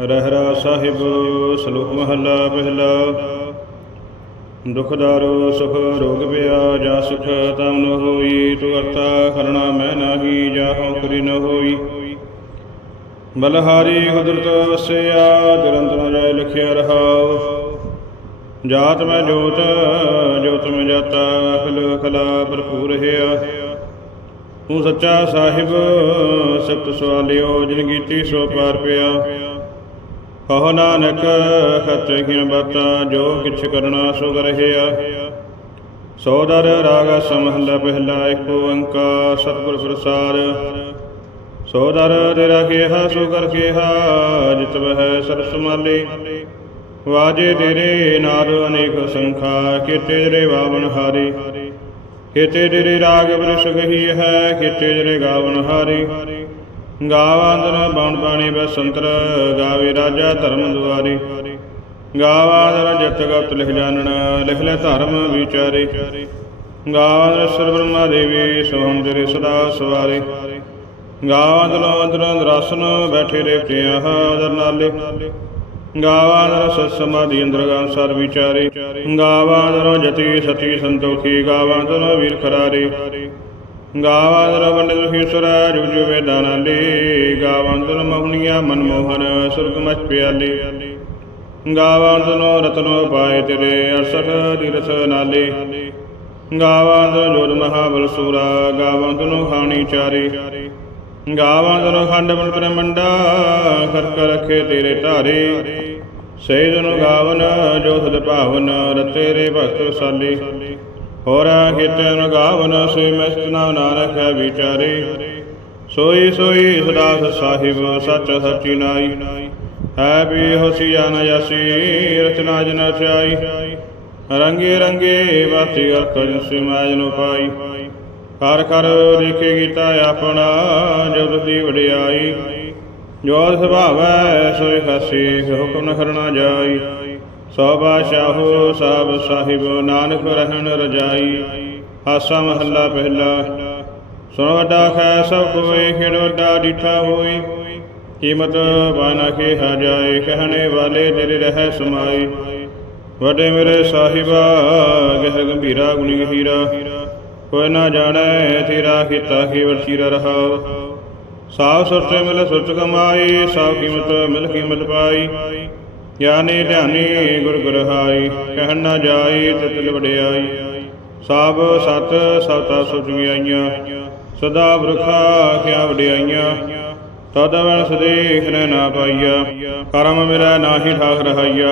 ਰਹਿਰਾ ਸਾਹਿਬ, ਸ਼ਲੋਕ ਮਹਲਾ ਪਹਿਲਾ। ਦੁਖਦਾਰੋ ਸੁਖ, ਰੋਗ ਪਿਆ, ਜਾ ਸੁਖ ਤਮ ਨ ਹੋਈ, ਤੂ ਅਰਤਾ ਕਰਣਾ ਮੈਂ ਨਾਹੀ, ਜਾਹੋ ਕਰੀ ਨ ਹੋਈ। ਬਲਹਾਰੀ ਕੁਦਰਤ ਵਸਿਆ ਦੁਰੰਤ ਨ ਜਾਇ ਲਿਖਿਆ ਰਹਾਉ। ਜਾਤ ਮੈਂ ਜੋਤ ਜੋਤ ਮੈਂ ਜਾਤਾ ਅਖਲ ਖਲਾ ਭਰਪੂਰ ਹਿਆ। ਤੂੰ ਸੱਚਾ ਸਾਹਿਬ ਸਤ ਸਵਾਲਿਓ, ਜਿਨ ਕੀਤੀ ਸੋ ਪਾਰ ਪਿਆ। ਕਹੋ ਨਾਨਕ ਖਤਿ ਖਿਨ ਬਤਾ ਜੋ ਕਿਛ ਕਰਨਾ ਸੋ ਕਰਹਿਆ। ਸੋਦਰ ਰਾਗ ਸਮਹਲਾ ਪਹਿਲਾ ਇੱਕ ਓੰਕਾਰ, ਸਤਿਗੁਰ ਪ੍ਰਸਾਦ ਸੋਦਰ ਤੇਰਾ ਕਿਹਾ ਸੋ ਕਰ ਕਿਹਾ ਜਿਤ ਵਹਿ ਸਰਸ ਮਾਲੀ ਵਾਜੇ ਤੇਰੇ ਨਾਦ ਅਨੇਕ ਸੰਖਾ ਕੀਤੇ ਤੇਰੇ ਵਾਵਨ ਹਾਰੀ। ਕੀਤੇ ਤੇਰੇ ਰਾਗ ਬ੍ਰਿਸ਼ ਗਹੀ ਹੈ, ਕੀਤੇ ਤੇਰੇ ਗਾਵਨ ਹਾਰੀ। ਗਾਵਾਂਦਰ ਬਾਣ ਬਾਣੀ ਬਸੰਤਰ, ਗਾਵੇ ਰਾਜਾ ਧਰਮ ਦੁਆਰੀ। ਗਾਵਾਂਦਰ ਜਤ ਗਤ ਲਿਖ ਜਾਣਨ, ਲਿਖ ਲੈ ਧਰਮ ਵਿਚਾਰੇ। ਗਾਵਾਂਦਰ ਸਰ ਬ੍ਰਹਮਾ ਦੇਵੀ, ਸੋਹਮ ਤੇਰੇ ਸਦਾ ਸਵਾਰੇ। ਗਾਵਾਂਦਰ ਅੰਦਰ ਰਸਨ ਬੈਠੇ ਰੇਪਤਿਆਂ ਦਰ ਨਾਲੇ। ਗਾਵਾਂਦਰ ਸਤ ਸਮਾਧੀ ਅੰਦਰ ਗਾਂ ਸਰ ਵਿਚਾਰੇ। ਗਾਵਾਂਦਰ ਜਤੀ ਸਤੀ ਸੰਤੋਖੀ, ਗਾਵਾਂਦਰ ਵੀਰ ਖਰਾਰੇ। ਗਾਵਾਂਦਰ ਪੰਡਿਤ ਸੁਖੀਸਵਰ ਜੁਗ ਜੁਗ ਵੇਦਾਂ ਗਾਵਾਂਦਰ ਮਹੁਨੀਆ ਮਨਮੋਹਨ, ਸੁਰਗ ਪਿਆਲੀ ਪਿਆਲੇ। ਗਾਵਾਂਦਰ ਰਤਨੋ ਪਾਏ ਤੇਰੇ ਅਰਸਠ ਦਿਰਸ ਨਾਲੇ। ਗਾਵਾਂਦਰ ਜੋਤ ਮਹਾਬਲ ਸੂਰਾ, ਗਾਵਾਂਦਰ ਖਾਣੀ ਚਾਰੇ। ਗਾਵਾਂਦਰ ਖੰਡ ਮਨ ਬ੍ਰਹਮੰਡਾ ਕਰਕ ਰਖੇ ਤੇਰੇ ਧਾਰੇ। ਸਹਿ ਜਨ ਗਾਵਨ, ਜੋ ਸਦ ਭਾਵਨ, ਰਤੇ ਰੇ ਭਗਤ ਸਾਲੇ। ਹੋਰ ਕੀਰਤਨ ਗਾਵਨ ਸੇ ਮਸਤ ਨਾਮ ਨਾਨਕ ਹੈ ਵਿਚਾਰੇ। ਸੋਈ ਸੋਈ ਸਦਾ ਸਾਹਿਬ ਸੱਚ ਸੱਚੀ ਨਾਈ। ਹੈ ਵੀ ਹੋਸੀ ਜਾਨ ਯਸੀ ਰਚਨਾ ਜਨ ਚਾਈ ਰੰਗੇ ਰੰਗੇ ਬਾਤੀ ਅਰਕਨ ਸਿਮਾਜ ਨੂੰ ਪਾਈ। ਕਰ ਕਰ ਲਿਖੇ ਗੀਤਾ ਆਪਣਾ ਜਦ ਦੀ ਵਡਿਆਈ। ਜੋ ਸੁਭਾਵੈ ਸੋਈ ਖਾਸੀ ਹੁਕਮ ਨ ਕਰਨਾ ਜਾਈ। ਸੋ ਬਾਦਸ਼ਾਹੋ ਸਾਬ ਸਾਹਿਬ, ਨਾਨਕ ਰਹਿਣ ਰਜਾਈ। ਹਾਸਾ ਮਹੱਲਾ ਪਹਿਲਾ। ਸੁਣ ਵੱਡਾ ਖੈ ਸਭ ਕੋਏ ਖੇੜ ਵੱਡਾ ਡਿਠਾ ਹੋਈ। ਕੀਮਤ ਬਾਨਾ ਕੇ ਹਾ ਕਹਣੇ ਵਾਲੇ ਤੇਰੇ ਰਹਿ ਸਮਾਈ। ਵੱਡੇ ਮੇਰੇ ਸਾਹਿਬਾ ਗਹਿ ਗੰਭੀਰਾ ਗੁਣੀ ਹੀਰਾ ਕੋਈ ਨਾ ਜਾਣੈ, ਤੇਰਾ ਕੀਤਾ ਹੀ ਵਰਸੀਰਾ ਰਹਾਉ ਸਾਫ਼ ਸੁਰਤੇ ਮਿਲ ਸੁਰਤ ਕਮਾਈ, ਸਾਫ਼ ਕੀਮਤ ਮਿਲ ਕੀਮਤ ਪਾਈ। ਗਿਆਨੀ ਧਿਆਨੀ ਗੁਰ ਗੁਰ ਹਾਈ ਨਾ ਜਾਈ ਤਿਤਲ ਵਡਿਆਈ ਸਭ ਸਤ ਸਵਤਾ ਸੁਚ ਸਦਾ ਬਰਖਾ ਕਿਆ ਵਡਿਆਈਆਂ। ਤਦ ਵਣ ਸਦੇਖ ਨੇ ਨਾ ਪਾਈਆ, ਕਰਮ ਮੇਰਾ ਨਾਹੀ ਠਾਕ ਰਹਾਈਆ।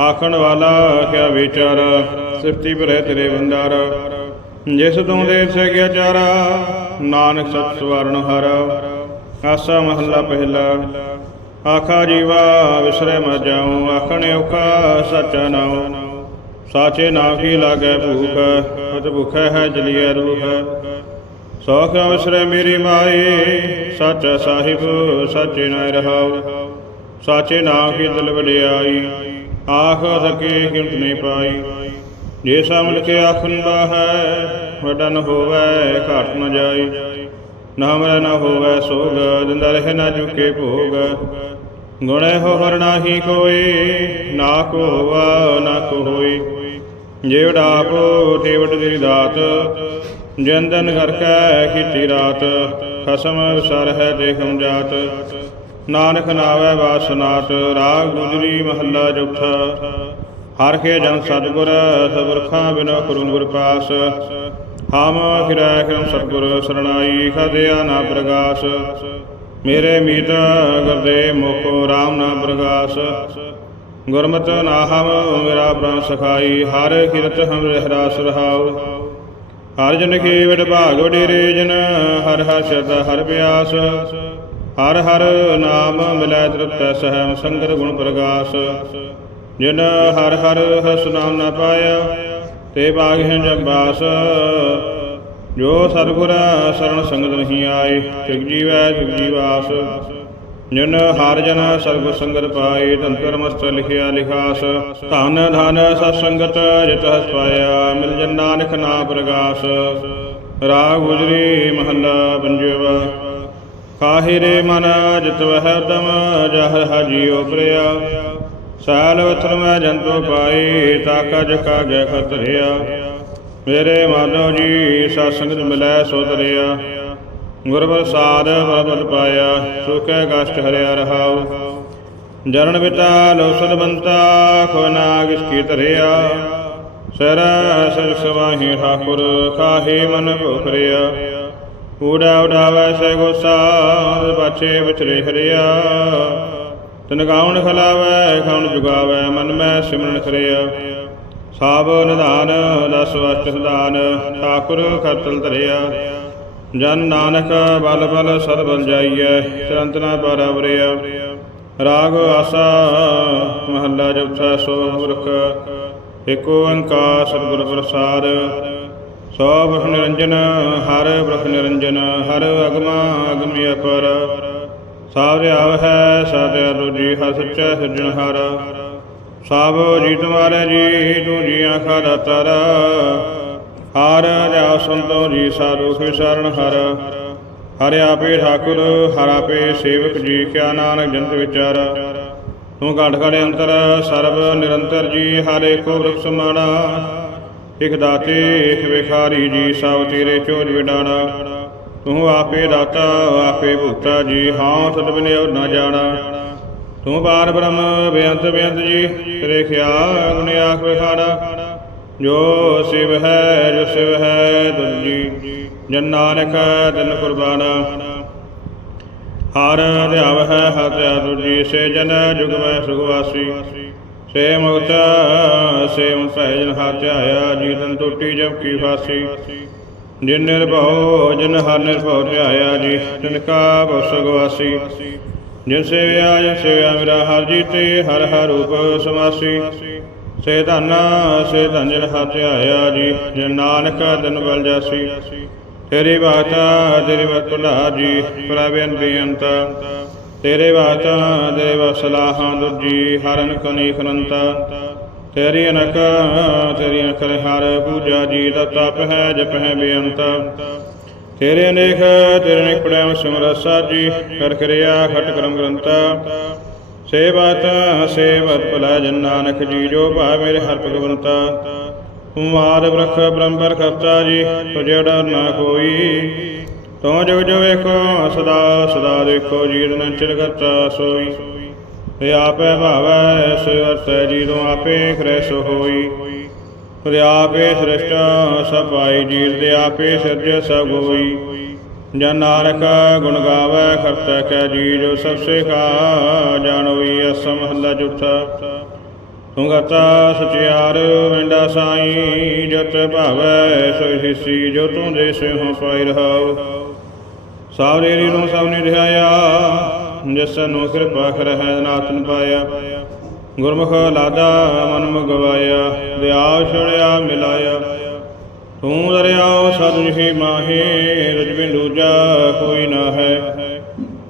ਆਖਣ ਵਾਲਾ ਕਿਆ ਵਿਚਾਰਾ ਸਿਫਤੀ ਭਰੇ ਤੇਰੇ ਬੰਦਾਰ ਜਿਸ ਤੂੰ ਦੇ ਸਕਿਆ ਚਾਰਾ, ਨਾਨਕ ਸਤ ਸਵਰਨ ਹਰਾ। ਆਸਾ ਮਹੱਲਾ ਪਹਿਲਾ। ਆਖਾ ਜੀਵਾ ਵਿਸਰੇ ਮ ਜਾਉ, ਆਖਣੇ ਔਖਾ ਸੱਚਾ ਨਾਉ। ਸਾਚੇ ਨਾਮ ਕੀ ਲਾਗੈ ਭੂਖ, ਅਤ ਭੁਖੈ ਹੈ ਜਲੀਐ ਰੂਖ ਸੋਖ ਅਵਸਰੇ ਮੇਰੀ ਮਾਈ, ਸੱਚਾ ਸਾਹਿਬ, ਸੱਚੇ ਨਾਇ ਰਹਾਉ। ਸਾਚੇ ਨਾਮ ਕੀ ਦਿਲ ਵਡਿਆਈ, ਆਖ ਸਕੇ ਕਿੰਤ ਨਹੀਂ ਪਾਈ। ਜੇ ਸਮਲ ਕੇ ਆਖੰਦਾ ਹੈ ਵੱਡਾ ਨ ਹੋਵੇ, ਘਾਟ ਨ ਜਾਈ। ਨਾ ਮਰ ਨਾ ਹੋਵੇ ਸੋਗ, ਦਿੰਦਾ ਰਹਿ ਨਾ ਝੁਕੇ ਭੋਗ। ਗੁਣੈ ਹੋ ਹਰ ਨਾਹੀ ਕੋਈ ਨਾ ਕੋ ਹੋਵਾ ਨਾ ਕੋ ਹੋਈ ਜੇਵੜਾ ਆਪੋ ਤੇਵਟ ਤੇਰੀ ਦਾਤ, ਜੰਦਨ ਕਰ ਕੈ ਕੀਤੀ ਰਾਤ, ਖਸਮ ਵਿਸਰ ਹੈ ਦੇਖਮ ਜਾਤ। ਨਾਨਕ ਨਾਵੇ ਵਾਸਨਾਤ ਰਾਗ ਗੁਜਰੀ ਮਹੱਲਾ ਚੌਥਾ ਹਰ ਕੇ ਜਨ ਸਤਗੁਰ ਸਬਰਖਾਂ ਬਿਨੋ ਕਰੁਣ ਗੁਰ ਪਾਸ। ਹਮ ਫਿਰੈ ਕਰਮ ਸਤਗੁਰ, ਸਰਣਾਈ ਖਦਿਆ ਨਾ ਪ੍ਰਗਾਸ। ਮੇਰੇ ਮੀਤ ਗਰਦੇ ਮੁਖ ਰਾਮ ਨਾਮ ਪ੍ਰਗਾਸ। ਗੁਰਮਤਿ ਨਾਹਮ ਮੇਰਾ ਪ੍ਰਾਨ ਸਖਾਈ, ਹਰ ਕਿਰਤ ਹਮ ਰਹਿ ਰਾਸ ਰਹਾਉ। ਹਰ ਜਨ ਕੀ ਵਿਡ ਭਾਗ ਵਡੇਰੇ ਜਨ, ਹਰ ਹਰ ਸ਼ਰਦ ਹਰ ਬਿਆਸ ਹਰ ਹਰ ਨਾਮ ਮਿਲੈ ਤ੍ਰਿਪਤੈ ਸਹਿਮ ਸੰਗਰ ਗੁਣ ਪ੍ਰਗਾਸ। ਜਿਨ ਹਰ ਹਰ ਹਸ ਨਾਮ ਨਾ ਪਾਇਆ, ਤੇ ਬਾਗ ਹੈ ਜੰਬਾਸ ਜੋ ਸਤਿਗੁਰ ਸਰਣ ਸੰਗਤ ਨਹੀਂ ਆਏ ਤਿਗ ਜੀਵੈ ਤਿਗ ਜੀਵਾਸ। ਜਿਨ ਹਰ ਜਨ ਸਰਬ ਸੰਗਤ ਪਾਏ ਤੰਤਰ ਮਸਤ ਲਿਖਿਆ ਲਿਖਾਸ। ਧਨ ਧਨ ਸਤ ਸੰਗਤ ਜਿਤ ਹਸ ਪਾਇਆ, ਮਿਲ ਜਨ ਨਾਨਕ ਨਾ ਪ੍ਰਗਾਸ। ਰਾਗ ਗੁਜਰੀ ਮਹੱਲਾ ਪੰਜਵਾ। ਕਾਹੇ ਰੇ ਮਨ ਜਿਤ ਵਹਿ ਦਮ, ਜਹ ਹਜੀਓ ਪ੍ਰਿਆ। ਸਾਲ ਵਤਰ ਮੈਂ ਜੰਤੋ ਪਾਈ ਤਾਕਾ ਜਕਾ ਗੈ ਖਤਰਿਆ। ਮੇਰੇ ਮਾਨੋ ਜੀ ਸਤਸੰਗਤ ਮਿਲੈ ਸੋ ਦਰਿਆ। ਗੁਰ ਪ੍ਰਸਾਦ ਬਰਬਲ ਪਾਇਆ, ਸੁਖੈ ਗਸ਼ਟ ਹਰਿਆ ਰਹਾਉ। ਜਰਨ ਪਿਤਾ ਲੋਸਦ ਬੰਤਾ, ਖੋ ਨਾਗ ਕੀ ਧਰਿਆ। ਸਰ ਸਰ ਸਵਾਹੀ ਠਾਕੁਰ ਕਾਹੇ ਮਨ ਭੁਖਰਿਆ ਊੜਾ ਉਡਾਵੈ ਸੇ ਗੋਸਾ ਪਾਛੇ ਵਿਚਰੇ ਹਰਿਆ ਤਨ ਗਾਉਣ ਖਲਾਵੈ, ਖਾਉਣ ਜੁਗਾਵੈ, ਮਨ ਮੈਂ ਸਿਮਰਨ ਕਰਿਆ ਸਾਬ ਨਿਧਾਨ, ਦਸ ਵਸਤ ਸੁਦਾਨ ਠਾਕੁਰ ਕਰਤਲ ਧਰਿਆ। ਜਨ ਨਾਨਕ ਬਲ ਬਲ ਸਦ ਬਲ ਜਾਈਐ, ਚਰੰਤ ਨਾ ਬਰਾਬਰਿਆ ਰਾਗ ਆਸਾ ਮਹੱਲਾ ਜਪਥਾ ਸੋ ਮੁਰਖ ਏਕ ਓੰਕਾਰ ਸਤਿਗੁਰ ਪ੍ਰਸਾਦ। ਸੋ ਬ੍ਰਹਮ ਨਿਰੰਜਨ, ਹਰ ਬ੍ਰਹਮ ਨਿਰੰਜਨ, ਹਰ ਅਗਮਾ ਅਗਮਿ ਅਪਰ। ਸਾਵਰਿ ਆਵ ਹੈ ਸਾਧਿ ਰੋਜੀ ਹਰ ਸੱਚਾ ਸਿਰਜਣਹਾਰ। ਸਭ ਜੀ ਤੁਮਾਰੇ ਜੀ ਤੂੰ ਜੀ ਆਖਾ ਦਾਤਾਰ ਹਰ ਜਾ ਸੰਤੋ ਜੀ ਸਾਧੂ ਕੀ ਸ਼ਰਨ ਹਰ। ਹਰਿ ਆਪੇ ਠਾਕੁਰ, ਹਰ ਆਪੇ ਸੇਵਕ ਜੀ, ਕਿਆ ਨਾਨਕ ਜੰਤ ਵਿਚਾਰ। ਤੂੰ ਘਟ ਘਟ ਅੰਤਰ, ਸਰਬ ਨਿਰੰਤਰ ਜੀ, ਹਰੇ ਏਕੋ ਬ੍ਰਖ ਸਮਾਣਾ ਇਕ ਦਾਤੇ, ਇਕ ਵਿਖਾਰੀ ਜੀ, ਸਭ ਤੇਰੇ ਚੋਜ ਵਿਡਾਣਾ। ਤੂੰ ਆਪੇ ਦਾਤਾ, ਆਪੇ ਭੂਤਾ ਜੀ, ਹਾਂ ਸਦ ਬਿਨਿਓ ਨਾ ਜਾਣਾ। ਤੂੰ ਪਾਰ ਬ੍ਰਹਮ, ਬੇਅੰਤ ਬੇਅੰਤ ਜੀ, ਤੇਰੇ ਖਿਆਲ ਗੁਣ ਆਖ ਵਿਖਾੜਾ ਜੋ ਸਿਵ ਹੈ, ਜੋ ਸਿਵ ਹੈ ਦੁਜੀ ਜਨ ਨਾਨਕ ਦਿਨ ਕੁਰਬਾਨਾ। ਹਰ ਧਿਆਵ ਹੈ, ਹਰ ਧਿਆ ਦੁਜੀ, ਸੇ ਜਨ, ਜੁਗ ਮੈਂ ਸੁਖਵਾਸੀ ਸੇ ਮੁਕਤ ਸੇ ਮੁਕਤ ਹੈ, ਜਨ ਹਰ ਧਿਆਇਆ, ਜੀਤਨ ਟੁੱਟੀ ਜਬ ਕੀ ਫਾਸੀ। ਜਿਨ ਨਿਰਭਉ, ਜਿਨ ਹਰ ਨਿਰਭਉ ਧਿਆਇਆ ਜੀ ਤਿਨ ਕਾ ਬਹੁ ਜਿਨ ਸੇਵਿਆ ਜਿਨ ਸੇਵਿਆ ਮੇਰਾ ਹਰ ਜੀਤੇ, ਹਰ ਹਰ ਰੂਪ ਸਮਾਸੀ ਸੇ ਧਨ ਸੇ ਧਨ ਜਿਨ ਹਰ ਧਿਆਇਆ ਜੀ, ਜਿਨ ਨਾਨਕ ਦਿਨ ਬਲ ਜਾਸੀ। ਤੇਰੀ ਬਾਤਾ, ਤੇਰੀ ਬਾਤ ਜੀ ਪ੍ਰਭਨ ਬੇਅੰਤ। ਤੇਰੇ ਬਾਤਾ, ਤੇਰੇ ਵਸਲਾਹਾਂ ਦੁਜੀ, ਹਰਨ ਕਨੀ ਖਨੰਤਾ। ਤੇਰੀ ਅਨਕ ਤੇਰੀ ਅਨਕ ਹਰ ਪੂਜਾ ਜੀ ਦਾ ਤਪ ਹੈ, ਜਪ ਹੈ ਬੇਅੰਤ। ਤੇਰੇ ਅਨੇਕ ਤੇਰੇ ਅਨੇਕ ਪੜਿਆ ਸਿਮਰ ਸਾਜੀ ਕਰ ਕਰਿਆ, ਖਟ ਕਰਮ ਗ੍ਰੰਥਾ। ਸੇ ਬਾਤ ਸੇ ਭਲਾ ਜਨ ਨਾਨਕ ਜੀ, ਜੋ ਭਾ ਮੇਰੇ ਹਰ ਭਗਵੰਤਾ। ਮਾਦ ਬ੍ਰਖ ਬ੍ਰਹਮਪਰ ਕਰਤਾ ਜੀ ਤੁਝੇ ਡਰ ਨਾ ਕੋਈ। ਤੂੰ ਜਗ ਜੋ ਵੇਖੋ, ਸਦਾ ਸਦਾ ਦੇਖੋ ਜੀ ਰਨ ਕਰਤਾ ਸੋਈ। ਤੇ ਆਪੇ ਭਾਵੈ, ਸੋ ਵਰਤੈ ਜੀ ਤੂੰ ਆਪੇ ਖਰੇ ਸੋ ਹੋਈ। ਤੇ ਆਪੇ ਸ੍ਰਿਸ਼ਟ ਸਭ ਪਾਈ ਜੀਰ ਦੇ ਆਪੇ ਸਿਰਜ ਸਭ ਹੋਈ। ਜਨ ਨਾਨਕ ਗੁਣ ਗਾਵੇ ਕਰਤਾ ਕੈ ਜੀ ਜੋ ਸਭ ਸਿਖਾ ਜਾਣੋਈ ਅਸ ਮਹੱਲਾ ਜੁਠਾ ਤੂੰ ਸਚਿਆਰ, ਵਿੰਡਾ ਸਾਈ, ਜਤ ਭਾਵੈ ਸੋ ਹਿਸੀ, ਜੋ ਤੂੰ ਦੇ ਸੇ ਹੋ ਪਾਈ ਰਹਾਉ। ਸਾਵਰੇ ਰੀ ਨੂੰ ਸਭ ਨੇ ਰਿਹਾਇਆ ਜਿਸ ਨੂੰ ਕਿਰਪਾ ਕਰਹਿ, ਨਾਥਨ ਪਾਇਆ। ਗੁਰਮੁਖ ਲਾਦਾ ਮਨ ਮਗਵਾਇਆ ਦਿਆ ਛੜਿਆ ਮਿਲਾਇਆ। ਤੂੰ ਦਰਿਆਓ ਸਤਿ ਮਾਹੇ ਰਜਬਿਨ ਦੂਜਾ ਕੋਈ ਨਾ ਹੈ।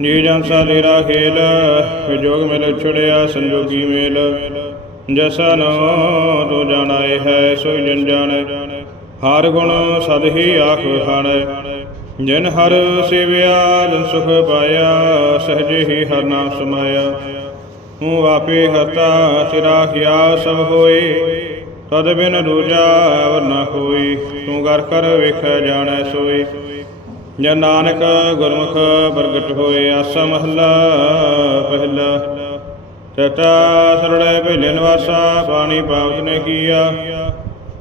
ਜੀ ਜਨ ਸਾ ਤੇਰਾ ਖੇਲ, ਵਿਜੋਗ ਮਿਲ ਛੜਿਆ ਸੰਜੋਗੀ ਮੇਲ। ਜਸਾ ਨੋ ਤੋ ਜਾਣਾਏ ਹੈ, ਸੋਈ ਜਨ ਜਾਣੈ। ਹਰ ਗੁਣ ਸਦ ਹੀ ਆਖ ਵਖਾਣੈ। ਜਿਨ ਹਰ ਸੇਵਿਆ, ਜਨ ਸੁਖ ਪਾਇਆ, ਸਹਜੇ ਹੀ ਹਰ ਨਾਮ ਸਮਾਇਆ। ਹੂੰ ਆਪੇ ਹਤਾ ਸਿਰਾ ਹਿਆ ਸਭ ਹੋਏ। ਤਦ ਬਿਨ ਦੂਜਾ ਵਰ ਕੋਈ, ਤੂੰ ਕਰ ਕਰ ਵੇਖੈ ਜਾਣੈ ਸੋਈ ਜਨ ਨਾਨਕ ਗੁਰਮੁਖ ਪ੍ਰਗਟ ਹੋਏ, ਆਸਾ ਮਹੱਲਾ ਪਹਿਲਾ। ਤਤਾ ਸਰੜੇ ਭੇਲੇ ਨਿਵਾਸਾ ਪਾਣੀ ਪਾਵਤ ਨੇ ਕੀਆ।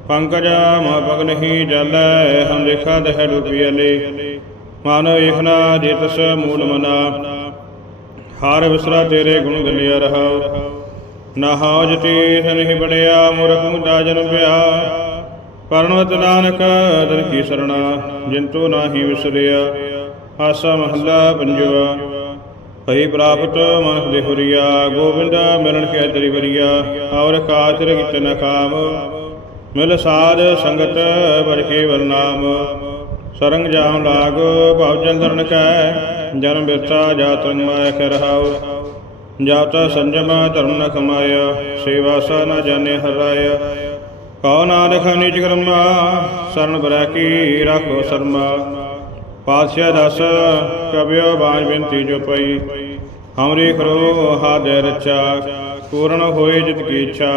ਪੰਕਜ ਮਾ ਪਗ ਨਹੀਂ ਜਲੈ, ਹਮ ਦੇਖਾ ਦਹਿ ਡੂਬੀ ਅਲੇ ਮਨ ਇਖਨਾ ਜਿਤਸ ਮੂਲ ਮਨਾ। ਹਰ ਵਿਸਰਾ ਤੇਰੇ ਗੁਣ ਗਲਿਆ ਰਹਾਉ ਨਾ ਹਾਜ ਤੀਰ ਨਹੀਂ ਬੜਿਆ ਮੁਰਖ ਮੁੰਡਾ ਜਨ ਪਿਆ। ਪਰਣਵਤ ਨਾਨਕ ਦਰ ਕੀ ਸਰਣਾ, ਜਿੰਤੂ ਨਾਹੀ ਵਿਸਰਿਆ। ਆਸਾ ਮਹੱਲਾ ਪੰਜਵਾ। ਭਈ ਪ੍ਰਾਪਤ ਮਨਖ ਦੇ ਹੁਰੀਆ, ਗੋਬਿੰਦ ਮਿਲਣ ਕੇ ਤੇਰੀ ਵਰੀਆ। ਔਰ ਕਾਚਰ ਕਿਤ ਨ ਕਾਮ। ਮਿਲ ਸਾਧ ਸੰਗਤ ਬੜ ਵਰਨਾਮ ਸਰੰਗ ਜਾਮ ਲਾਗ ਭਵ ਜਲ ਦਰਨ ਕੈ, ਜਨਮ ਬਿਰਤਾ ਜਾਤ ਮਾਇ ਕਰ ਰਹਾਉ ਜਾਤਾ ਸੰਜਮ, ਧਰਮ ਨ ਕਮਾਇਆ ਸੇਵਾ ਸਾ ਨ ਜਾਣੇ ਹਰਾਇਆ ਕਉ ਨਾਨਕ ਨਿਜ ਕਰਮਾ, ਸਰਨ ਬਰੈ ਕੀ ਰਾਖੋ ਸਰਮਾ। ਪਾਤਸ਼ਾਹ ਦਸ, ਕਬਿਓ ਬਾਝ ਬੇਨਤੀ ਜੋ ਪਈ। ਹਮਰੀ ਖਰੋ ਹਾਦੇ ਰਚਾ ਪੂਰਨ ਹੋਏ ਜਿਤ ਕੀ ਇੱਛਾ।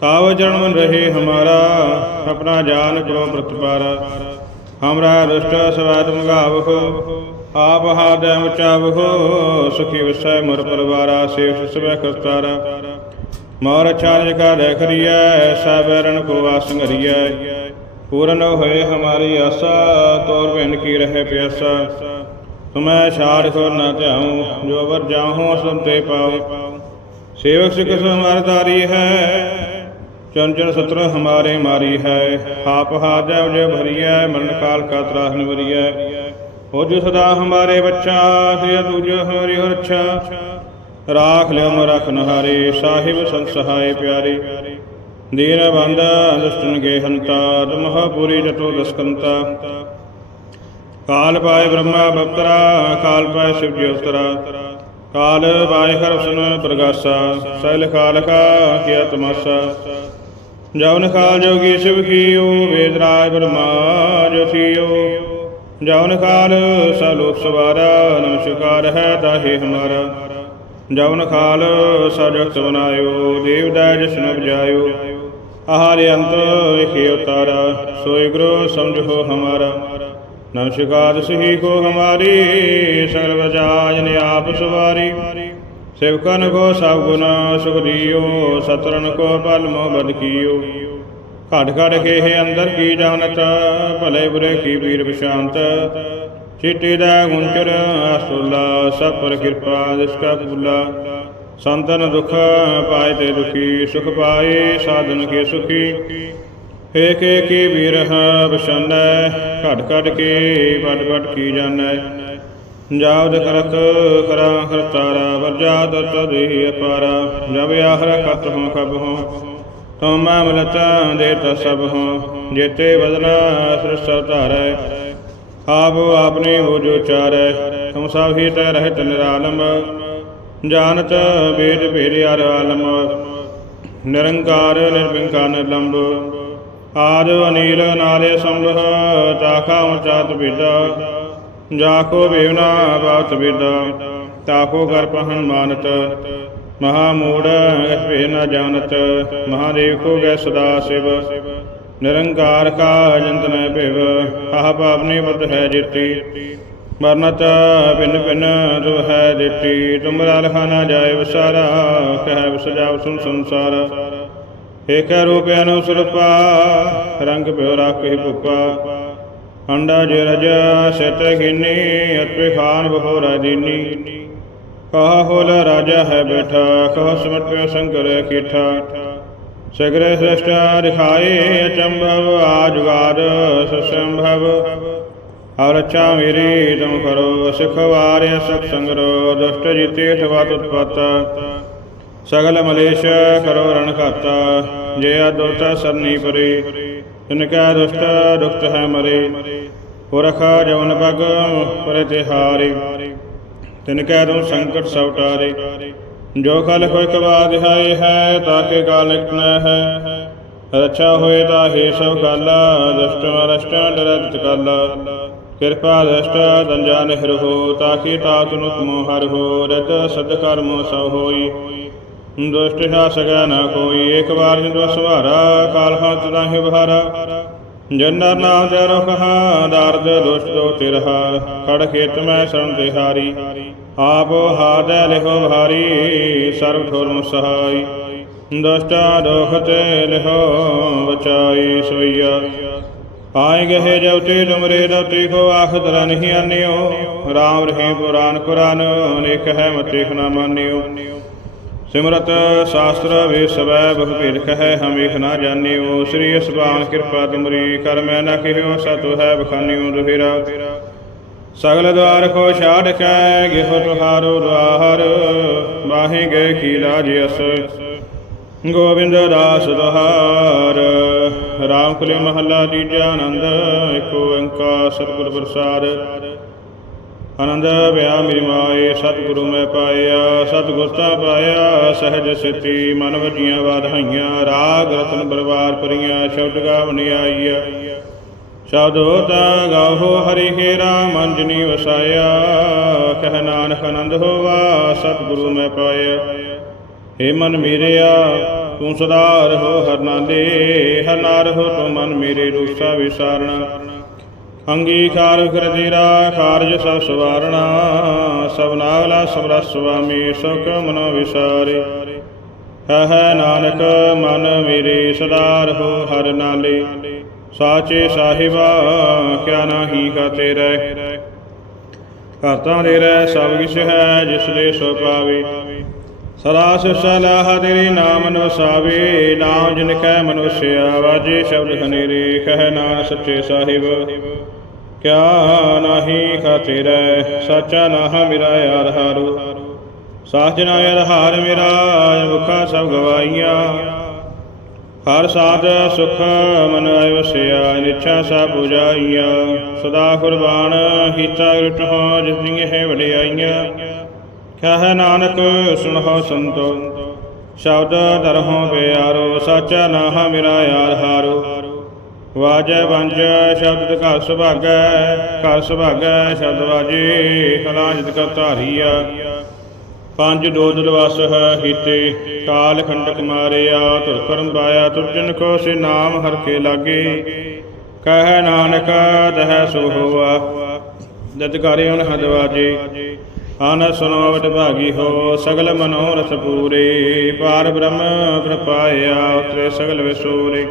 ਤਾਵ ਜਨਮ ਰਹੇ ਹਮਾਰਾ, ਆਪਣਾ ਜਾਨ ਕਰੋ ਪ੍ਰਤਪਾਰਾ ਹਮਰਾ ਰੁਸ਼ਟ ਸਵਾਦ ਮਗਾਵਹੁ ਆਪ ਹਾਦੈ ਮਚਾਵਹੁ ਸੁਖੀ ਵਸੈ ਮਰ ਪਰਵਾਰਾ ਸੇਵ ਸਭੈ ਕਰਤਾਰ ਮੋਰ ਚਾਰਿ ਕਾ ਦੇਖਰੀਐ ਸਾਬਰਨ ਕੋ ਆਸੰਗਰੀਐ ਪੂਰਨ ਹੋਏ ਹਮਾਰੀ ਆਸਾ, ਤੋਰ ਬਿਨ ਕੀ ਰਹੇ ਪਿਆਸਾ। ਤੁਮੈ ਛਾੜ ਕੋ ਨਾ ਧਿਆਉ, ਜੋ ਵਰ ਜਾਹੋ ਸੰਤੇ ਪਾਉ। ਸੇਵਕ ਸਿਖ ਸਮਾਰਦਾਰੀ ਹੈ ਚੰਚਲ ਸਤਰ ਹਮਾਰੇ ਮਾਰੀ ਹੈ। ਆਪ ਹਾਜੈ ਉਜੇ ਭਰੀਐ, ਮਰਨ ਕਾਲ ਕਾ ਤਰਾਹਨ ਵਰੀਐ। ਹੋ ਜੋ ਸਦਾ ਹਮਾਰੇ ਬੱਚਾ ਤੇ ਦੂਜ ਹਮਾਰੀ ਰੱਛਾ ਰਾਖ ਲਿਓ ਮ ਰਖਨ ਹਾਰੇ ਸਾਹਿਬ ਸੰਤ ਸਹਾਈ ਪਿਆਰੇ। ਦੀਨ ਬੰਦਾ ਦੁਸ਼ਟਨ ਕੇ ਹੰਤਾ ਮਹਾਪੁਰੀ ਜਤੋ ਦਸਕੰਤਾ। ਕਾਲ ਪਾਏ ਬ੍ਰਹਮਾ ਬਪਤਰਾ, ਕਾਲ ਪਾਏ ਸ਼ਿਵ ਜੀ ਉਤਰਾ ਕਾਲ ਪਾਏ ਹਰਸਨ ਪ੍ਰਗਾਸਾ ਸੈਲ ਕਾਲ ਕਾ ਕੀ ਤਮਾਸਾ ਜਵਨ ਕਾਲ ਜੋਗੀ ਸ਼ਿਵ ਕੀਓ, ਵੇਦ ਰਾਜ ਬ੍ਰਹਮਾ ਜਥੀਓ ਜਵਨ ਕਾਲ ਸਲੋਕ ਸਵਾਰਾ, ਨਮਸਕਾਰ ਹੈ ਦਾਹੇ ਹਮਾਰਾ। ਜਵਨ ਕਾਲ ਸਜਗਤ ਬਨਾਇਓ, ਦੇਵ ਦਾ ਜਸ਼ਨ ਬਜਾਇਓ ਆਹਾਰੇ ਅੰਤ ਵਿਖੇ ਉਤਾਰਾ, ਸੋਈ ਗੁਰੂ ਸਮਝੋ ਹਮਾਰਾ। ਨਮਸਕਾਰ ਸਹੀ ਕੋ ਹਮਾਰੀ ਸਗਲ ਬਜਾਜ ਆਪ ਸਵਾਰੀ। ਸੇਵਕਨ ਕੋ ਸਭ ਗੁਣ, ਸੁਖ ਦਿਓ ਸਤਰਨ ਕੋ ਪਲ ਮੋ ਬਦ ਕੀਓ। ਘਟ ਘਟ ਕੇ ਹੈ ਅੰਦਰ ਕੀ ਜਾਣਤ, ਭਲੇ ਬੁਰੇ ਕੀ ਵੀਰ ਵਿਸ਼ਾਂਤ ਚਿੱਟੀ ਦਾ ਗੁੰਚਰ, ਅਸੁਲਾ, ਸਭ ਪਰ ਕਿਰਪਾ, ਜਿਸ ਕਾ ਪੂਲਾ ਸੰਤਨ ਦੁਖ ਪਾਏ ਤੇ ਦੁਖੀ, ਸੁਖ ਪਾਏ, ਸਾਧਨ ਕੇ ਸੁਖੀ। ਏਕ ਏਕ ਕੀ ਬਿਰਹ ਬਸਨੈ ਘਟ ਘਟ ਕੇ ਬਟ ਬਟ ਕੀ ਜਾਣੈ। ਜਾਵਦ ਕਰਕ ਕਰਾ ਕਰਤਾਰਾ ਵਰਜਾਦ ਤਦੇ ਅਪਾਰਾ, ਜਬ ਆਹਰ ਕਤ ਹਉ ਕਬ ਹਉ ਤਉ ਮਾਮਲਤਾ ਦੇ ਤ ਸਭ ਹਉ ਜੇਤੇ ਬਦਨਾ ਸ੍ਰਿਸ਼ਟ ਧਾਰੈ, ਆਪ ਆਪਨੇ ਹੋ ਜੋ ਚਾਰੈ, ਤੁਮ ਸਭ ਹੀ ਤੈ ਰਹਿਤ ਨਿਰਾਲਮ, ਜਾਣਤ ਵੇਦ ਭੇਦ ਅਰ ਆਲਮ, ਨਿਰੰਕਾਰ ਨਿਰਵਿੰਕਾਰ ਨਿਰਲੰਬ, ਆਦ ਅਨੀਲ ਨਾਲੇ ਸੰਭਹ ਤਾਖਾ ਉਚਾਤ ਬਿਦਾ ਜਾਖੋ ਕੋ ਬੇਵਨਾ ਬਾਤ ਵਿਦਾ ਤਾਕੋ ਕਰ ਪਹਨ ਮਾਨਤ ਮਹਾ ਮੂੜ ਇਸ ਭੇ ਨ ਜਾਣਤ ਮਹਾਦੇਵ ਕੋ ਗੈ ਸਦਾ ਸਿਵ ਨਿਰੰਕਾਰ ਕਾ ਜੰਤ ਨ ਭਿਵ ਆਹ ਪਾਵਨੀ ਬੁੱਧ ਹੈ ਜਿਤੀ ਮਰਨਤ ਪਿਨ ਪਿਨ ਦੁ ਹੈ ਦਿੱਤੀ ਤੁਮਰਾ ਲਖਾ ਨਾ ਜਾਏ ਵਿਸਾਰਾ ਕਹਿ ਵਿਸਜਾਵ ਸੁਨ ਸੰਸਾਰ ਏਕ ਰੂਪ ਅਨੁਸਰਪਾ ਰੰਗ ਪਿਓ ਰਾਖੇ ਭੁਪਾ ਅੰਡਾ ਜੇ ਰਜ ਸਤ ਗਿਨੀ ਅਤਿ ਖਾਨ ਬਹੁ ਰਾਜੀਨੀ। ਕਹਾ ਹੋਲ ਰਾਜਾ ਹੈ ਬੈਠਾ, ਕਹ ਸਮਟ ਸ਼ੰਕਰ ਕੀਠਾ। ਸਗਰੇ ਸ੍ਰਿਸ਼ਟ ਦਿਖਾਏ ਅਚੰਭਵ ਆਜੁਗਾਦ ਸਸੰਭਵ। ਔਰ ਮੇਰੀ ਤੁਮ ਕਰੋ, ਸਿਖ ਵਾਰਿਆ ਸਖ ਸੰਗਰੋ, ਦੁਸ਼ਟ ਜਿਤੇ ਠਵਾਤ ਉਤਪਤ। ਸਗਲ ਮਲੇਸ਼ ਕਰੋ ਰਣ ਘਾਤਾ, ਜੇ ਆ ਦੁਸ਼ਟ ਸਰਨੀ ਪਰੇ। ਤਿਨ ਕਾ ਦੁਸ਼ਟ ਦੁਖਤ ਹੈ ਮਰੇ। ਪੁਰਖ ਜਵਨ ਪਗ ਪਰੇ ਤਿਨ ਕੈ ਤੁਮ ਸੰਕਟ ਸਭ ਟਾਰੇ ਜੋ ਕਲ ਹੋਇ ਕਵਾ ਦਿਹਾਈ ਹੈ ਤਾਕੇ ਕਾਲ ਇਕਨ ਹੈ। ਰੱਛਾ ਹੋਏ ਤਾਂ ਹੇ ਸਭ ਕਾਲਾ ਦੁਸ਼ਟ ਮਰਸ਼ਟ ਡਰਤ ਕਾਲਾ ਕਿਰਪਾ ਦਸ਼ਟ, ਦੰਜਾ ਨਿਹਰ ਹੋ ਤਾਕੀ ਤਾਤ ਨੂੰ ਤੁਮ ਹਰ ਹੋ, ਰਤ ਸਦ ਕਰਮ ਸਭ ਹੋਈ। ਦੁਸ਼ਟ ਸ਼ਾਸਕ ਨਾ ਕੋਈ, ਇੱਕ ਵਾਰ ਜਿੰਦੋ ਸਵਾਰਾ ਕਾਲ ਹੰਤ ਨਾਹਿ ਬਹਾਰਾ। ਜਨਰ ਨਾਮ ਤੇ ਰਖਾ ਦਰਦ ਦੁਸ਼ਟ ਤਿਰਹਾ ਖੜ ਖੇਤ ਮੈਂ ਸਰਨ ਤਿਹਾਰੀ ਆਪ ਹਾਦੈ ਲਿਖੋ ਭਾਰੀ, ਸਰਬ ਠੋਰਮ ਸਹਾਈ। ਦੁਸ਼ਟਾ ਦੁਖ ਤੇ ਲਿਖੋ ਬਚਾਈ ਸੋਈਆ ਆਏ ਗਏ ਜਬ ਤੇ ਤੁਮਰੇ ਦਤੀ ਕੋ ਆਖਤ ਨਹੀਂ ਆਨਿਓ। ਰਾਮ ਰਹੇ ਪੁਰਾਨ ਕੁਰਾਨ ਅਨੇਕ ਹੈ ਮਤੇ ਨਾ ਮਾਨਿਓ। ਸਿਮਰਤ ਸ਼ਾਸਤਰ ਵੇ ਸਵੈ ਬਹੁ ਭੇਦ ਕਹੈ, ਹਮ ਏਕ ਨਾ ਜਾਣਿਓ। ਸ੍ਰੀ ਅਸਬਾਨ ਕਿਰਪਾ ਤੁਮਰੀ, ਕਰ ਮੈਂ ਨਾ ਕਹਿਓ, ਸਤੁ ਹੈ ਬਖਾਨਿਓ ਦੁਹਿਰਾ। ਸਗਲ ਦਵਾਰ ਕੋ ਛਾੜ ਕੈ, ਗਿਹ ਤੁਹਾਰੋ ਦਵਾਰ। ਬਾਹੇ ਗਏ ਕੀ ਲਾਜ ਅਸ। ਗੋਬਿੰਦ ਦਾਸ ਦੁਹਾਰ ਰਾਮ ਕੁਲੇ ਮਹੱਲਾ ਤੀਜਾ ਆਨੰਦ, ਏਕ ਓੰਕਾਰ ਸਤਿਗੁਰ ਪ੍ਰਸਾਦ। ਆਨੰਦ ਵਿਆ ਮੇਰੀ ਮਾਏ, ਸਤਿਗੁਰੂ ਮੈਂ ਪਾਇਆ ਸਤਿਗੁਰ ਤਾ ਪਾਇਆ, ਸਹਿਜ ਸਿਤੀ ਮਨ ਵਜੀਆਂ ਵਾਧਾਈਆਂ, ਰਾਗ ਰਤਨ ਬਰਵਾਰ ਪਰੀਆਂ ਸ਼ਬਦ ਗਾਵਨ ਆਈਆ। ਸ਼ਬਦ ਹੋਤਾ ਗਾਹੋ ਹਰੀ ਕੇ ਰਾਮ, ਅੰਜਨੀ ਵਸਾਇਆ, ਕਹਿ ਨਾਨਕ ਆਨੰਦ ਹੋਵਾ, ਸਤਿਗੁਰੂ ਮੈਂ ਪਾਇਆ। ਹੇ ਮਨ ਮੇਰਿਆ, ਤੂੰ ਸਦਾ ਰਹੋ ਹਰ ਨਾਲੇ ਹਰ ਨਾ ਤੂੰ ਮਨ ਮੇਰੇ ਰੂਸਾ ਵਿਸਾਰਣਾ ਅੰਗੀਕਾਰ ਕਰ ਤੇਰਾ ਕਾਰਜ ਸਭ ਸਵਾਰਣਾ, ਸਭ ਨਾਗਲਾ ਸਬਰਾ ਸੁਆਮੀ, ਸੁਖ ਮਨੋ ਵਿਸਾਰੇ। ਹੈ ਨਾਨਕ ਮਨ ਮੇਰੇ ਸਦਾ ਰਹੋ ਹਰ ਨਾਲੇ। ਸਾਚੇ ਸਾਹਿਬਾ, ਕਿਆ ਨਾਹੀ ਕਾ ਤੇਰੇ। ਕਰਤਾ ਤੇਰਾ ਸਭ ਕਿਛ ਹੈ, ਜਿਸ ਦੇ ਸੋ ਪਾਵੇ। ਸਦਾ ਸਲਾਹ ਤੇਰੇ ਨਾਮ ਨਵਸਾਵੇ ਨਾਮ ਜਿਨ ਕੈ ਮਨੁਸਿਆ ਵਾਜੇ ਸ਼ਬਦ ਹਨੇਰੇ, ਕਹਿ ਨਾ ਸੱਚੇ ਸਾਹਿਬ। ਕਿਆ ਨਾਹੀ ਕਾ ਤੇਰਾ ਨਾ ਮੇਰਾ ਯਾਰ ਹਾਰੂ ਸਾਜਣਾ ਯਾਰ ਹਾਰ ਮੇਰਾ ਮੁਖਾ ਸਭ ਗਵਾਈਆਂ ਹਰ ਸਾਧ ਸੁਖ ਮਨ ਆਇ ਨਿਛਾ ਸਭ 부ਜਾਈਆਂ ਸਦਾ ਕੁਰਬਾਨ ਕੀਤਾ ਗ੍ਰਿਟ ਹੋ, ਜਿਸ ਦੀਆਂ ਹੈ ਵਡਿਆਈਆਂ। ਕਹੈ ਨਾਨਕ, ਸੁਣੋ ਸੰਤੋ। ਸ਼ਬਦ ਦਰਹੋਂ ਪਿਆਰੋ, ਸਾਚਾ ਨਾਹ ਮੇਰਾ ਯਾਰ ਹਾਰੋ ਵਾਜੈ ਵੰਜ ਸ਼ਬਦ ਘਰ ਸੁਭਾਗੈ ਘਰ ਸੁਭਾਗੈ ਸ਼ਬਦ ਵਾਜੇ ਕਲਾ ਕਾ ਧਾਰੀਆ। ਪੰਜ ਡੋਦ ਲਵਸ ਹੈ ਹੀਤੇ ਕਾਲ ਖੰਡਕ ਮਾਰਿਆ ਤੁਰ ਕਰਮ ਪਾਇਆ ਤੁਰਜਨ ਕੋ ਸੇ ਨਾਮ ਹਰ ਕੇ ਲਾਗੇ। ਕਹਿ ਨਾਨਕ ਤਹ ਸੋ ਹੋਆ, ਜਦ ਕਰਿ ਉਨ ਹਦ ਵਾਜੇ। ਆਨ ਸੁਨੋ ਭਾਗੀ ਹੋ, ਸਗਲ ਮਨੋਰਥ ਪੂਰੇ। ਪਾਰ ਬ੍ਰਹਮ ਪ੍ਰਪਾਇਆ, ਉਤਰੇ ਸਗਲ ਵਿਸੂਰੇ।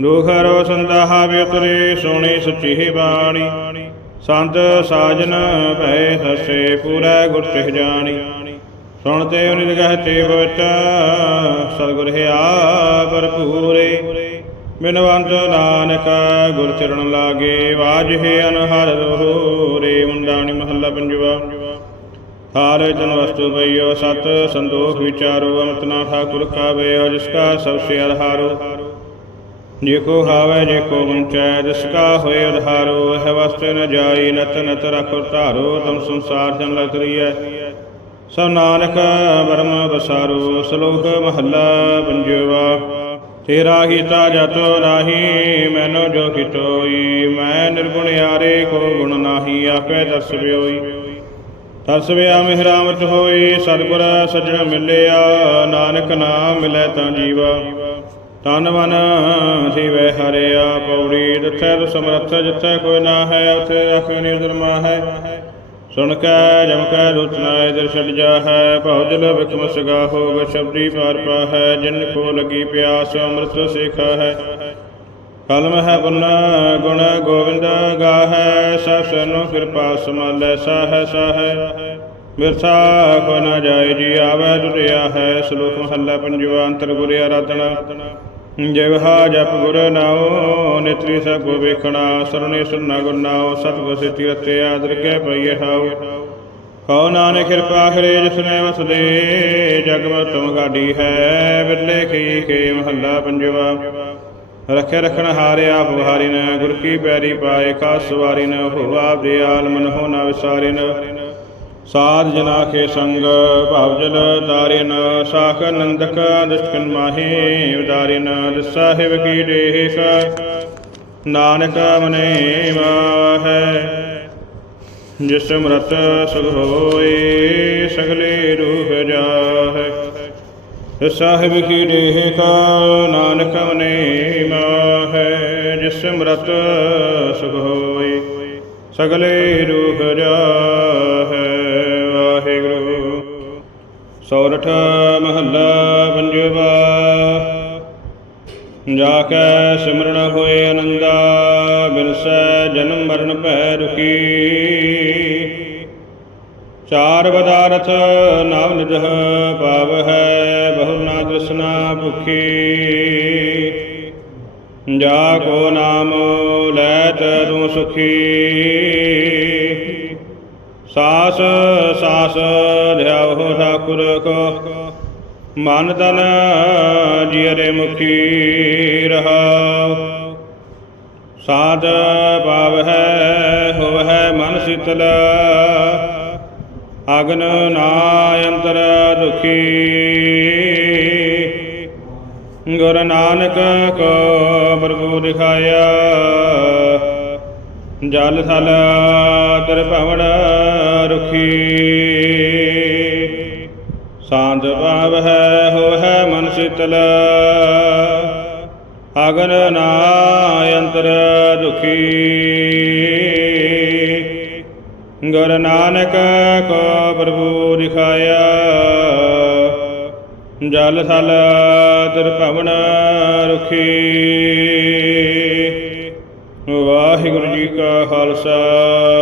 ਦੁਖ ਰੋ ਸੰਦਾਹਾ ਵਿਤਰੇ ਸੋਣੀ ਸੱਚੀ ਬਾਣੀ। ਸੰਤ ਸਾਜਨ ਭੈ ਹਸੇ, ਪੂਰਾ ਗੁਰ ਸਿਹ ਜਾਣੀ। ਸੁਣਤੇ ਉਨਿਤ ਕਹਤੇ ਬਟ ਸਤਿਗੁਰ ਹਿਆ ਭਰਪੂਰੇ। ਬਿਨਵੰਤ ਨਾਨਕ ਗੁਰ ਚਰਨ ਲਾਗੇ ਵਾਜਹਿ ਅਨਹਰ ਰੇ ਮੁੰਡਾਣੀ ਮਹੱਲਾ ਪੰਜਵਾ। ਹਾਰ ਜਨ ਵਸਤੂ ਪਈਓ, ਸਤ ਸੰਤੋਖ ਵਿਚਾਰੋ ਅਮਤ ਨਾ ਠਾਕੁਰ ਕਾਵੇ ਜਿਸ ਕਾ ਸਭ ਸੇ ਅਧਾਰੋ। ਜੇ ਕੋ ਹਾਵੇ, ਜੇ ਕੋ ਵੰਚੈ ਜਿਸ ਕਾ ਹੋਏ ਅਧਾਰੋ ਹੈ ਵਸਤ ਨ ਜਾਈ, ਨਤ ਨਤ ਰਖੁ ਧਾਰੋ ਤਮ ਸੰਸਾਰ ਜਨ ਲਗ ਕਰੀਐ ਸਭ ਨਾਨਕ ਬਰਮ ਬਸਾਰੋ, ਸ਼ਲੋਕ ਮਹੱਲਾ ਪੰਜਵਾ, ਤੇਰਾ ਕੀਤਾ ਜਤੋ ਨਾਹੀ ਮੈਨੋ ਜੋ ਕਿਤੋਈ, ਮੈਂ ਨਿਰਗੁਣ ਯਾਰੇ ਕੋ ਗੁਣ ਨਾਹੀ, ਆਪੇ ਦਰਸ ਬਿਓਈ ਤਰਸ ਵਿਆ ਮਿਹਰਾਮਤ ਹੋਈ, ਸਤਿਗੁਰ ਸਜਣ ਮਿਲਿਆ, ਨਾਨਕ ਨਾਮ ਮਿਲੈ ਤਾਂ ਜੀਵਾ। ਤਨ ਮਨ ਸਿਵੈ ਹਰਿਆ ਪੌੜੀ ਜਿੱਥੈ ਤੂ ਸਮਰੱਥ ਜਿੱਥੈ ਕੋਈ ਨਾ ਹੈ ਉਥੇ ਰਖ ਨਿਰਮਾ ਹੈ। ਸੁਣ ਕੈ, ਜਮ ਕੈ ਰੁਚਨਾ ਇਧਰ ਜਾ ਹੈ ਭਉਜਲ ਬਿਖਮ ਸਗਾ ਹੋਗ ਸ਼ਬਦੀ ਪਾਰ ਪਾ ਹੈ ਜਿਨ ਕੋ ਲਗੀ ਪਿਆਸ, ਅੰਮ੍ਰਿਤ ਸੇਖਾ ਹੈ। ਕਲਮ ਹੈ ਪੁੰਨ ਗੁਣ ਗੋਬਿੰਦ ਗਾਹੈ ਸਸਨੁ ਕਿਰਪਾ ਸਮਾਲੈ ਸਾਹੈ ਸਾਹੈ। ਬਿਰਥਾ ਕੋ ਨਾ ਜਾਏ, ਜੀ ਆਵੈ, ਦੁਰਿਆ ਹੈ, ਸ਼ਲੋਕ ਮਹੱਲਾ ਪੰਜਵਾ, ਅੰਤਰ ਗੁਰ ਆਰਾਧਨਾ ਜਿਵਹਾ ਜਪ ਗੁਰ ਨਾਉ, ਨਿਤਰੀ ਸਭ ਕੋ ਵੇਖਣਾ, ਸਰਣੇ ਸੁਨਣਾ ਗੁਰ ਨਾਉ ਸਤਿਗੁਰ ਸਿੱਧੀ ਰਤੇ ਆਦਰ ਕੇ ਪਈਏ ਹਾਉ। ਕਉ ਨਾਨਕ ਕਿਰਪਾ ਕਰੇ ਜਿਸਨੇ ਵਸਦੇ, ਜਗ ਮੈ ਤੁਮ ਗਾਡੀ ਹੈ, ਬਿਰਲੇ ਕੀ ਕੇ ਮਹੱਲਾ ਪੰਜਵਾ। ਰਖੇ ਰਖਣ ਹਾਰਿਆ ਬੁਹਾਰੀ ਨ ਗੁਰ ਕੀ ਪੈਰੀ ਪਾਏ ਕਾ ਸਵਾਰੀ ਨ ਹੋਵਾ ਦਿਆਲ ਮਨ ਹੋ ਨ ਸਾਧ ਜਨਾ ਕੇ ਸੰਗ ਭਾਵ ਜਲ ਤਾਰਿਨ ਸਾਖ ਨੰਦਕ ਦੁਸ਼ਕਨ ਮਾਹੀ, ਉਦਾਰਿਨ ਸਾਹਿਬ ਕੀ ਦੇਖ। ਨਾਨਕ ਮਨੇ ਮਾਹੈ, ਜਿਸ ਮ੍ਰਤ ਸੁਖ ਹੋਏ, ਸਗਲੇ ਰੂਹ ਜਾਹੈ। ਸਾਹਿਬ ਕੀ ਦੇਹ ਨਾਨਕ ਮਨੇ ਮਾਹੈ, ਜਿਸ ਮ੍ਰਤ ਸੁਖ ਹੋਏ, ਸਗਲੇ ਰੂਹ ਜਾਹੈ। ਸੌਰਠ ਮਹੱਲਾ ਪੰਜਵਾ। ਜਾ ਕੈ ਸਿਮਰਨ ਹੋਏ ਆਨੰਦਾ ਬਿਨਸੈ ਜਨਮ ਮਰਨ ਭੈ ਰੁਕੀ ਚਾਰ ਬਦਾਰਥ ਨਾਮ ਨਿਜਹ ਪਾਵ ਹੈ, ਬਹੁ ਨਾ ਤ੍ਰਿਸ਼ਨਾ ਭੁਖੀ। ਜਾ ਕੋ ਨਾਮ ਲੈਤ ਤੂੰ ਸੁਖੀ। ਸਾਸ ਸਾਸ ਠਾਕੁਰ ਕੋ। ਮਨ ਤਨ ਜੀਰੇ ਮੁਖੀ ਰਹਾਉ। ਸਾਧ ਭਾਵ ਹੈ, ਹੋਵ ਮਨ ਸਿਤਲ। ਅਗਨ ਨਾ ਅੰਤਰ ਦੁਖੀ। ਗੁਰ ਨਾਨਕ ਕੋ ਪ੍ਰਭੂ ਦਿਖਾਇਆ। ਜਲ ਥਲ ਤਰ ਭਵਨ ਰੁਖੀ। ਸ਼ਾਂਤ ਭਾਵ ਹੈ ਹੋ ਹੈ ਮਨ ਸ਼ੀਤਲ। ਅਗਨ ਨਾ ਅੰਤਰ ਦੁਖੀ। ਗੁਰ ਨਾਨਕ ਕੋ ਪ੍ਰਭੂ ਦਿਖਾਇਆ। ਜਲ ਥਲ ਤਰ ਭਵਨ ਰੁਖੀ। ਵਾਹਿਗੁਰੂ ਜੀ ਕਾ ਖਾਲਸਾ,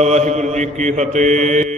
ਵਾਹਿਗੁਰੂ ਜੀ ਕੀ ਫਤਿਹ।